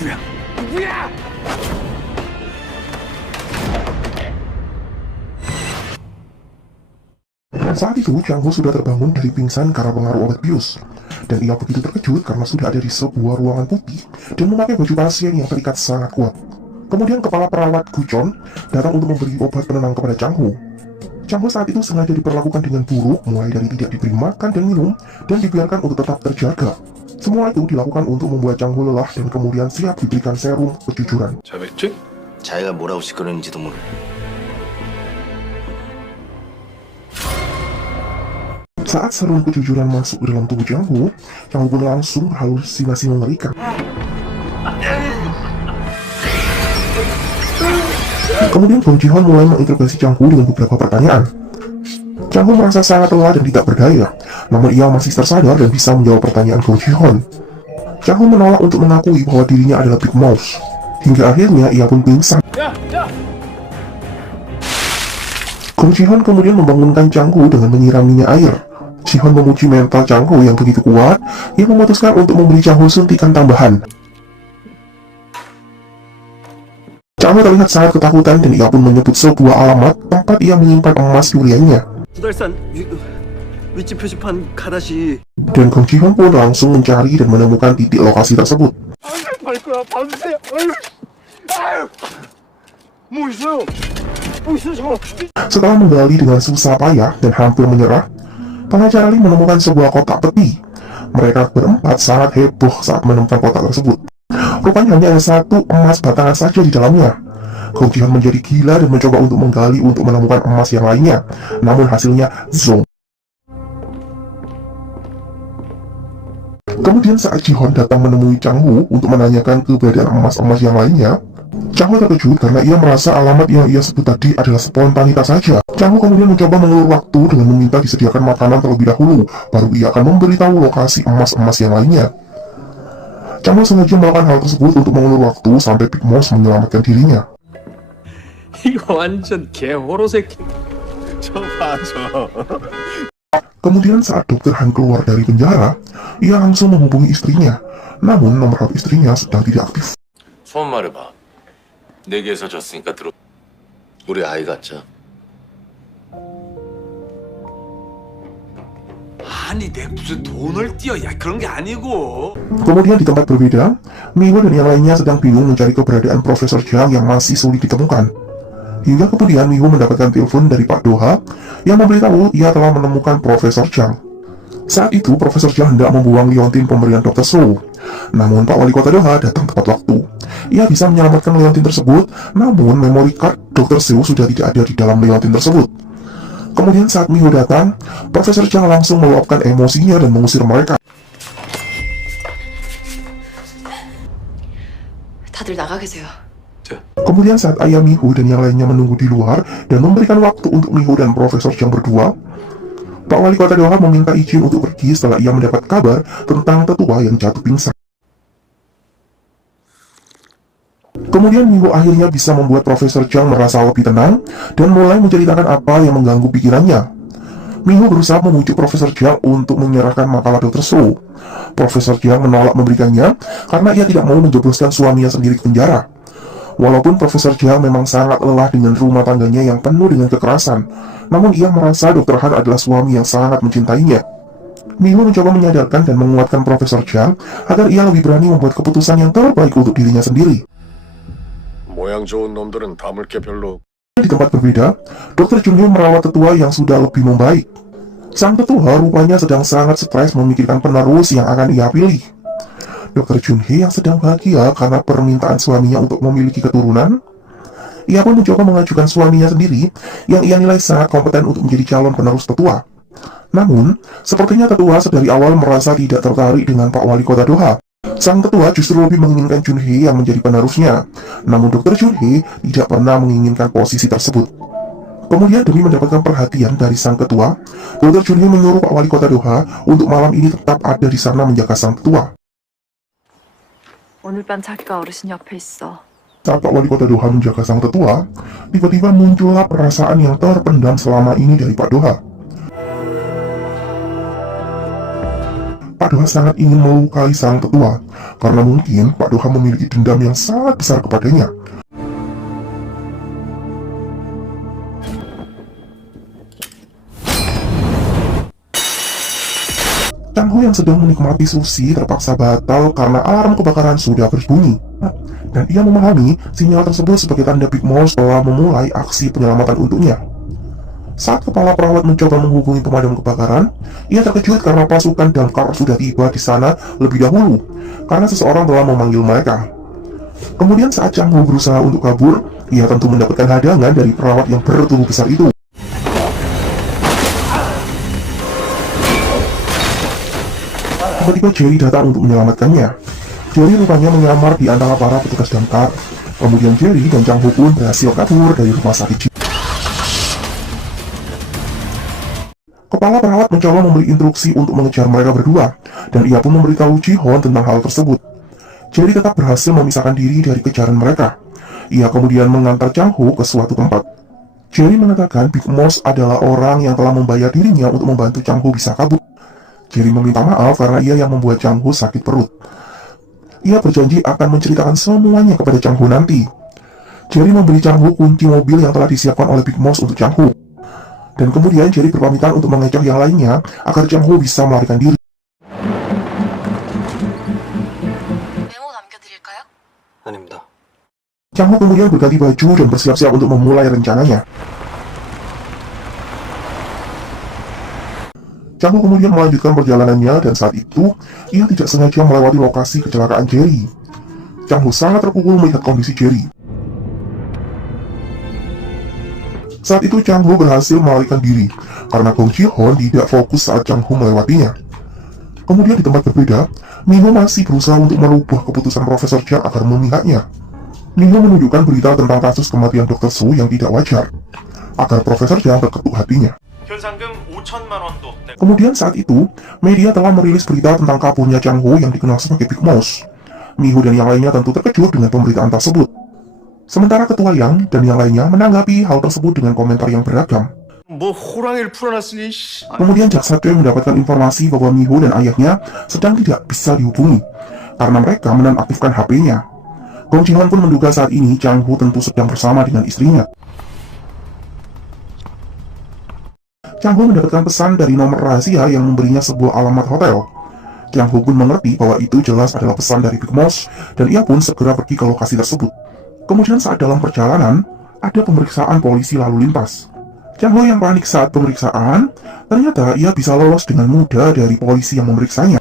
누구야? 누구야? Saat itu, Chang Ho sudah terbangun dari pingsan karena pengaruh obat bius. Dan ia begitu terkejut karena sudah ada di sebuah ruangan putih dan memakai baju pasien yang terikat sangat kuat. Kemudian kepala perawat Guchon datang untuk memberi obat penenang kepada Chang Ho. Chang Ho saat itu sengaja diperlakukan dengan buruk, mulai dari tidak diberi makan dan minum, dan dibiarkan untuk tetap terjaga. Semua itu dilakukan untuk membuat Chang Ho lelah dan kemudian siap diberikan serum kejujuran. 자백증? 자기가 뭐라고 시끄러운지도 모르고. Saat serum kejujuran masuk ke dalam tubuh Chang Ho pun langsung berhalusinasi mengerikan. Kemudian Gong Ji-hon mulai menginterogasi Chang Ho dengan beberapa pertanyaan. Chang Ho merasa sangat lelah dan tidak berdaya, namun ia masih tersadar dan bisa menjawab pertanyaan Gong Ji-hon. Chang Ho menolak untuk mengakui bahwa dirinya adalah Big Mouse. Hingga akhirnya ia pun pingsan. Gong Ji-hon kemudian membangunkan Chang Ho dengan menyiraminya air. Ji-hon memuji mental Chang Ho yang begitu kuat, ia memutuskan untuk memberi Chang Ho suntikan tambahan. Chang Ho terlihat sangat ketakutan dan ia pun menyebut sebuah alamat tempat ia menyimpan emas duriannya. 구달산 위치 표시판 가다시. Dan Gong Ji-hon pun langsung mencari dan menemukan titik lokasi tersebut. 갈 거야. 봐주세요. 아유. 뭐 있어요? 뭐 있어 저거? Setelah menggali dengan susah payah dan hampir menyerah, pengacara Lee menemukan sebuah kotak peti. Mereka berempat sangat heboh saat menemukan kotak tersebut. Rupanya hanya ada satu emas batangan saja di dalamnya. Gong Ji-hon menjadi gila dan mencoba untuk menggali untuk menemukan emas yang lainnya. Namun hasilnya zonk. Kemudian saat Ji-hon datang menemui Chang Ho untuk menanyakan keberadaan emas-emas yang lainnya, Chang Ho terkejut karena ia merasa alamat yang ia sebut tadi adalah spontanitas saja. Chang Ho kemudian mencoba mengulur waktu dengan meminta disediakan makanan terlebih dahulu, baru ia akan memberitahu lokasi emas-emas yang lainnya. Chang Ho sengaja melakukan hal tersebut untuk mengulur waktu sampai Big Mouse menyelamatkan dirinya. 이거 완전 개호로 새끼. 저 봐, 저. Kemudian saat Dr. Han keluar dari penjara, ia langsung menghubungi istrinya. Namun nomor HP istrinya sedang tidak aktif. 소원 말해봐. 내게서 졌으니까 들어. 우리 아이 같자. 아니 내 무슨 돈을 띄어? 야 그런 게 아니고. Kemudian di tempat berbeda, Miho dan yang lainnya sedang bingung mencari keberadaan Profesor Jiang yang masih sulit ditemukan. Hingga kemudian Miho mendapatkan telepon dari Pak Doha yang memberitahu ia telah menemukan Profesor Jiang. Saat itu Profesor Jiang hendak membuang liontin pemberian Dr. Sou. Namun Pak Wali Kota Doha datang tepat waktu. Ia bisa menyelamatkan liontin tersebut, namun memory card Dr. Sou sudah tidak ada di dalam liontin tersebut. Kemudian saat Miho datang, Profesor Jiang langsung meluapkan emosinya dan mengusir mereka. 다들 나가 계세요. Kemudian saat ayah Miho dan yang lainnya menunggu di luar dan memberikan waktu untuk Miho dan Profesor Jiang berdua, Pak Wali Kota Doha meminta izin untuk pergi setelah ia mendapat kabar tentang tetua yang jatuh pingsan. Kemudian Miho akhirnya bisa membuat Profesor Jiang merasa lebih tenang dan mulai menceritakan apa yang mengganggu pikirannya. Miho berusaha membujuk Profesor Jiang untuk menyerahkan makalah Dr. Sou. Profesor Jiang menolak memberikannya karena ia tidak mau menjebloskan suaminya sendiri ke penjara. Walaupun Profesor Jiang memang sangat lelah dengan rumah tangganya yang penuh dengan kekerasan, namun ia merasa Dr. Han adalah suami yang sangat mencintainya. Miho mencoba menyadarkan dan menguatkan Profesor Jiang agar ia lebih berani membuat keputusan yang terbaik untuk dirinya sendiri. 모양 좋은 놈들은 다물 게 별로. Di tempat berbeda, Dr. Junhye merawat tetua yang sudah lebih membaik. Sang tetua rupanya sedang sangat stres memikirkan penerus yang akan ia pilih. Dr. Junhye yang sedang bahagia karena permintaan suaminya untuk memiliki keturunan. Ia pun mencoba mengajukan suaminya sendiri yang ia nilai sangat kompeten untuk menjadi calon penerus tetua. Namun, sepertinya tetua sedari awal merasa tidak tertarik dengan Pak Wali Kota Doha. Sang tetua justru lebih menginginkan Junhye yang menjadi penerusnya. Namun Dr. Junhye tidak pernah menginginkan posisi tersebut. Kemudian demi mendapatkan perhatian dari sang ketua, Dr. Junhye menyuruh Pak Wali Kota Doha untuk malam ini tetap ada di sana menjaga sang tetua. 오늘 밤 자기가 어르신 옆에 있어. Saat Pak Wali Kota Doha menjaga sang tetua, tiba-tiba muncullah perasaan yang terpendam selama ini dari Pak Doha. Pak Doha sangat ingin melukai sang tetua, karena mungkin Pak Doha memiliki dendam yang sangat besar kepadanya. Chang Ho yang sedang menikmati sushi terpaksa batal karena alarm kebakaran sudah berbunyi. Dan ia memahami sinyal tersebut sebagai tanda Big Mouse telah memulai aksi penyelamatan untuknya. Saat kepala perawat mencoba menghubungi pemadam kebakaran, ia terkejut karena pasukan damkar sudah tiba di sana lebih dahulu, karena seseorang telah memanggil mereka. Kemudian saat Chang Ho berusaha untuk kabur, ia tentu mendapatkan hadangan dari perawat yang bertubuh besar itu. Tiba-tiba Jerry datang untuk menyelamatkannya. Jerry rupanya menyamar di antara para petugas damkar. Kemudian Jerry dan Chang Ho pun berhasil kabur dari rumah sakit. Kepala perawat mencoba memberi instruksi untuk mengejar mereka berdua, dan ia pun memberitahu Ji-Hon tentang hal tersebut. Jerry tetap berhasil memisahkan diri dari kejaran mereka. Ia kemudian mengantar Chang Ho ke suatu tempat. Jerry mengatakan Big Mouse adalah orang yang telah membayar dirinya untuk membantu Chang Ho bisa kabur. Jerry meminta maaf karena ia yang membuat Chang Ho sakit perut. Ia berjanji akan menceritakan semuanya kepada Chang Ho nanti. Jerry memberi Chang Ho kunci mobil yang telah disiapkan oleh Big Mouse untuk Chang Ho. Dan kemudian Jerry berpamitan untuk mengecoh yang lainnya agar Chang Ho bisa melarikan diri. 메모 남겨드릴까요? 아닙니다. Chang Ho kemudian berganti baju dan bersiap-siap untuk memulai rencananya. Chang Ho kemudian melanjutkan perjalanannya dan saat itu, ia tidak sengaja melewati lokasi kecelakaan Jerry. Chang Ho sangat terpukul melihat kondisi Jerry. Saat itu Chang Ho berhasil melarikan diri, karena Gong Ji-Hon tidak fokus saat Chang Ho melewatinya. Kemudian di tempat berbeda, Miho masih berusaha untuk merubah keputusan Profesor Jiang agar memihaknya. Miho menunjukkan berita tentang kasus kematian Dr. Su yang tidak wajar, agar Profesor Jiang terketuk hatinya. 현상금 5천만 원도 Kemudian saat itu, media telah merilis berita tentang kaburnya Chang Ho yang dikenal sebagai Big Mouse. Miho dan yang lainnya tentu terkejut dengan pemberitaan tersebut. Sementara Ketua Yang dan yang lainnya menanggapi hal tersebut dengan komentar yang beragam. 뭐 호랑이를 풀어놨으니 씨. Kemudian Jaksa Choi mendapatkan informasi bahwa Miho dan ayahnya sedang tidak bisa dihubungi, karena mereka menonaktifkan HP-nya. Gong Ji-Hon pun menduga saat ini Chang Ho tentu sedang bersama dengan istrinya. Chang Ho mendapatkan pesan dari nomor rahasia yang memberinya sebuah alamat hotel. Chang Ho pun mengerti bahwa itu jelas adalah pesan dari Big Mouse, dan ia pun segera pergi ke lokasi tersebut. Kemudian saat dalam perjalanan, ada pemeriksaan polisi lalu lintas. Chang Ho yang panik saat pemeriksaan, ternyata ia bisa lolos dengan mudah dari polisi yang memeriksanya.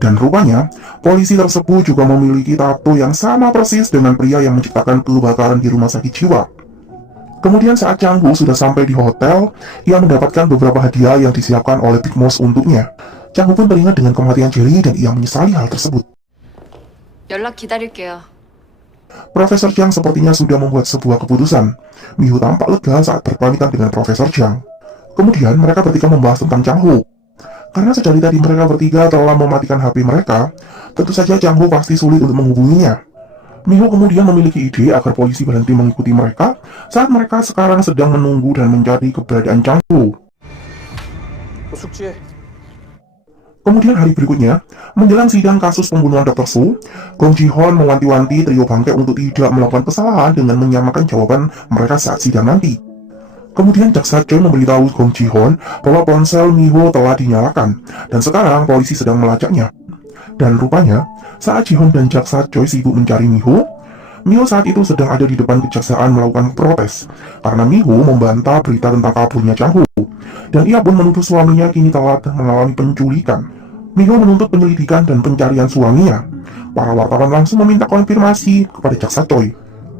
Dan rupanya, polisi tersebut juga memiliki tato yang sama persis dengan pria yang menciptakan kebakaran di rumah sakit jiwa. Kemudian saat Chang Ho sudah sampai di hotel, ia mendapatkan beberapa hadiah yang disiapkan oleh Big Mouse untuknya. Chang Ho pun teringat dengan kematian Jerry dan ia menyesali hal tersebut. 연락 기다릴게요. Profesor Jiang sepertinya sudah membuat sebuah keputusan. Miho tampak lega saat berpamitan dengan Profesor Jiang. Kemudian mereka bertiga membahas tentang Chang Ho. Karena sejak tadi mereka bertiga telah mematikan HP mereka, tentu saja Chang Ho pasti sulit untuk menghubunginya. Miho kemudian memiliki ide agar polisi berhenti mengikuti mereka saat mereka sekarang sedang menunggu dan mencari keberadaan Chang Ho. 숙지해. Kemudian hari berikutnya, menjelang sidang kasus pembunuhan Dr. Su, Gong Ji-Hon mewanti-wanti trio bangkai untuk tidak melakukan kesalahan dengan menyamakan jawaban mereka saat sidang nanti. Kemudian Jaksa Choi memberitahu Gong Ji-Hon bahwa ponsel Miho telah dinyalakan, dan sekarang polisi sedang melacaknya. Dan rupanya, saat Ji-Hon dan Jaksa Choi sibuk mencari Miho saat itu sedang ada di depan kejaksaan melakukan protes, karena Miho membantah berita tentang kaburnya Chang Ho, dan ia pun menuduh suaminya kini telah mengalami penculikan. Miho menuntut penyelidikan dan pencarian suaminya. Para wartawan langsung meminta konfirmasi kepada Jaksa Choi.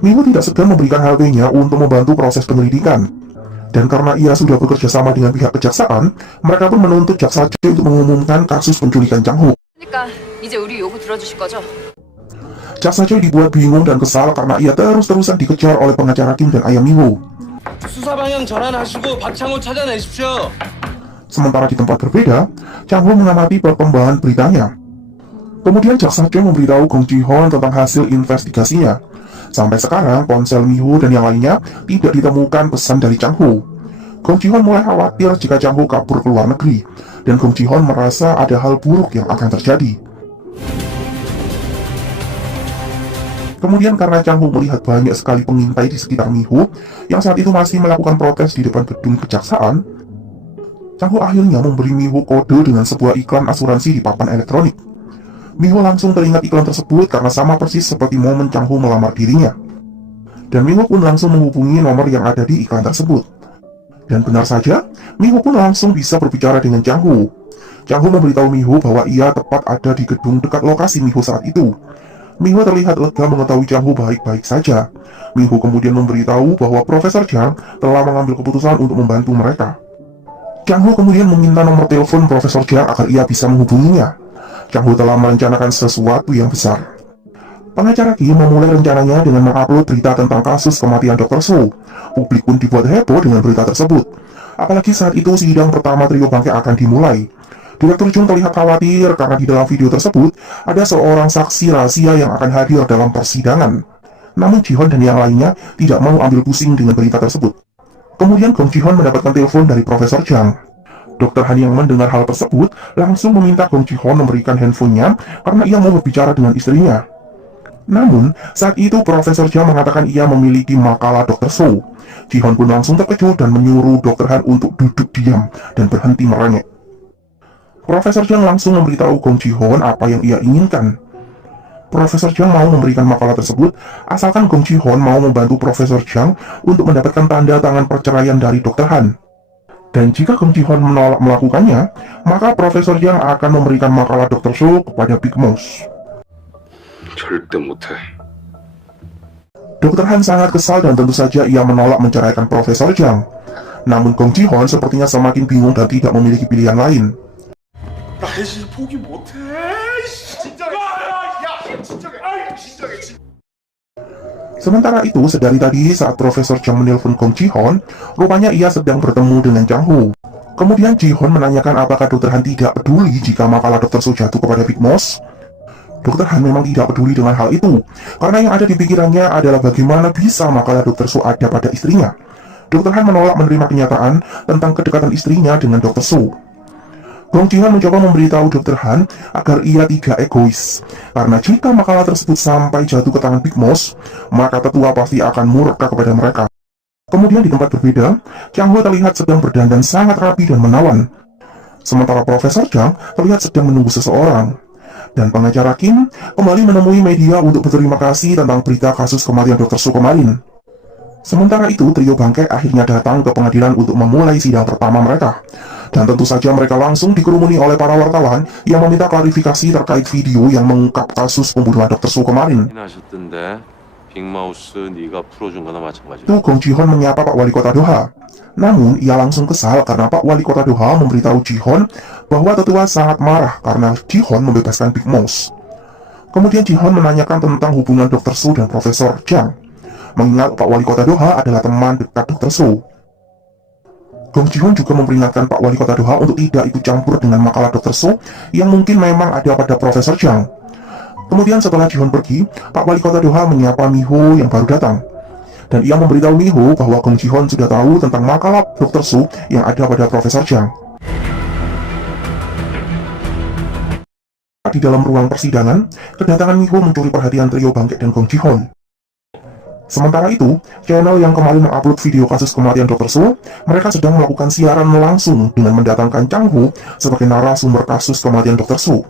Miho tidak segan memberikan HP-nya untuk membantu proses penyelidikan. Dan karena ia sudah bekerja sama dengan pihak kejaksaan, mereka pun menuntut Jaksa Choi untuk mengumumkan kasus penculikan Chang Ho. 그러니까 이제 우리 요구 들어주실 거죠? Jaksa Choi dibuat bingung dan kesal karena ia terus-terusan dikejar oleh pengacara Kim dan ayah Miho. 수사 방향 전환하시고 박창호 찾아내십시오. Sementara di tempat berbeda, Chang Ho mengamati perkembangan beritanya. Kemudian Jaksa Choi memberitahu Gong Ji-Hon tentang hasil investigasinya. Sampai sekarang, ponsel Miho dan yang lainnya tidak ditemukan pesan dari Chang Ho. Gong Ji-hon mulai khawatir jika Chang Ho kabur ke luar negeri, dan Gong Ji-hon merasa ada hal buruk yang akan terjadi. Kemudian karena Chang Ho melihat banyak sekali pengintai di sekitar Miho yang saat itu masih melakukan protes di depan gedung kejaksaan, Chang Ho akhirnya memberi Miho kode dengan sebuah iklan asuransi di papan elektronik. Miho langsung teringat iklan tersebut karena sama persis seperti momen Chang Ho melamar dirinya. Dan Miho pun langsung menghubungi nomor yang ada di iklan tersebut. Dan benar saja, Miho pun langsung bisa berbicara dengan Chang Ho. Chang Ho memberitahu Miho bahwa ia tepat ada di gedung dekat lokasi Miho saat itu. Miho terlihat lega mengetahui Chang Ho baik-baik saja. Miho kemudian memberitahu bahwa Profesor Chang telah mengambil keputusan untuk membantu mereka. Chang Ho kemudian meminta nomor telepon Profesor Chang agar ia bisa menghubunginya. Chang Ho telah merencanakan sesuatu yang besar. Pengacara Kim memulai rencananya dengan mengupload berita tentang kasus kematian Dr. So. Publik pun dibuat heboh dengan berita tersebut. Apalagi saat itu sidang pertama trio bangke akan dimulai. Direktur Jung terlihat khawatir karena di dalam video tersebut ada seorang saksi rahasia yang akan hadir dalam persidangan. Namun Ji-hon dan yang lainnya tidak mau ambil pusing dengan berita tersebut. Kemudian Gong Ji-hon mendapatkan telepon dari Profesor Chang. Dr. Han yang mendengar hal tersebut langsung meminta Gong Ji-hon memberikan handphonenya karena ia mau berbicara dengan istrinya. Namun, saat itu Profesor Chang mengatakan ia memiliki makalah Dr. So. Ji-hon pun langsung terkejut dan menyuruh Dr. Han untuk duduk diam dan berhenti merengek. Profesor Chang langsung memberitahu Gong Ji-hon apa yang ia inginkan. Profesor Chang mau memberikan makalah tersebut asalkan Gong Ji-hon mau membantu Profesor Chang untuk mendapatkan tanda tangan perceraian dari Dr. Han. Dan jika Gong Ji-hon menolak melakukannya, maka Profesor Chang akan memberikan makalah Dr. So kepada Big Mouse. 절대 못해. Dr. Han sangat kesal dan tentu saja ia menolak menceraikan Profesor Chang. Namun Gong Ji-hon sepertinya semakin bingung dan tidak memiliki pilihan lain. 나 애실 포기 못해. 진정해. 진정해. 진정해. Sementara itu, sedari tadi saat Profesor Chang menelpon Gong Ji-hon, rupanya ia sedang bertemu dengan Chang Ho. Kemudian Ji-hon menanyakan apakah Dr. Han tidak peduli jika makalah Dr. So jatuh kepada Big Mouse. Dr. Han memang tidak peduli dengan hal itu, karena yang ada di pikirannya adalah bagaimana bisa makalah Dr. So ada pada istrinya. Dr. Han menolak menerima kenyataan tentang kedekatan istrinya dengan Dr. So. Gong Ji-hon mencoba memberitahu Dr. Han agar ia tidak egois, karena jika makalah tersebut sampai jatuh ke tangan Big Mouse, maka tetua pasti akan murka kepada mereka. Kemudian di tempat berbeda, Chang Ho terlihat sedang berdandan sangat rapi dan menawan. Sementara Profesor Chang terlihat sedang menunggu seseorang. Dan pengacara Kim kembali menemui media untuk berterima kasih tentang berita kasus kematian Dr. So kemarin. Sementara itu, trio bangke akhirnya datang ke pengadilan untuk memulai sidang pertama mereka. Dan tentu saja mereka langsung dikerumuni oleh para wartawan yang meminta klarifikasi terkait video yang mengungkap kasus pembunuhan Dr. So kemarin. 하셨던데 빅마우스 네가 풀어준 거나 마찬가지야. Itu Gong Ji-hon menyapa Pak Wali Kota Doha. Namun, ia langsung kesal karena Pak Wali Kota Doha memberitahu Ji-hon bahwa tetua sangat marah karena Ji-hon membebaskan Big Mouse. Kemudian Ji-hon menanyakan tentang hubungan Dr. So dan Profesor Chang. Mengingat Pak Wali Kota Doha adalah teman dekat Dr. So. Gong Ji-hon juga memperingatkan Pak Wali Kota Doha untuk tidak ikut campur dengan makalah Dr. So yang mungkin memang ada pada Profesor Chang. Kemudian setelah Ji-hon pergi, Pak Wali Kota Doha menyapa Miho yang baru datang. Dan ia memberitahu Miho bahwa Gong Ji-hon sudah tahu tentang makalah Dr. So yang ada pada Profesor Chang. Di dalam ruang persidangan, kedatangan Miho mencuri perhatian trio bangkit dan Gong Ji-hon. Sementara itu, channel yang kemarin mengupload video kasus kematian Dr. So, mereka sedang melakukan siaran langsung dengan mendatangkan Chang Ho sebagai narasumber kasus kematian Dr. So.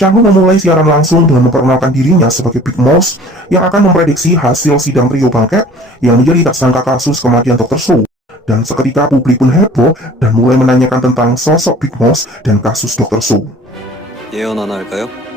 Chang Ho memulai siaran langsung dengan memperkenalkan dirinya sebagai Big Mouse yang akan memprediksi hasil sidang trio bangke yang menjadi tersangka kasus kematian Dr. So. Dan seketika publik pun heboh dan mulai menanyakan tentang sosok Big Mouse dan kasus Dr. So. 예언 하나 할까요?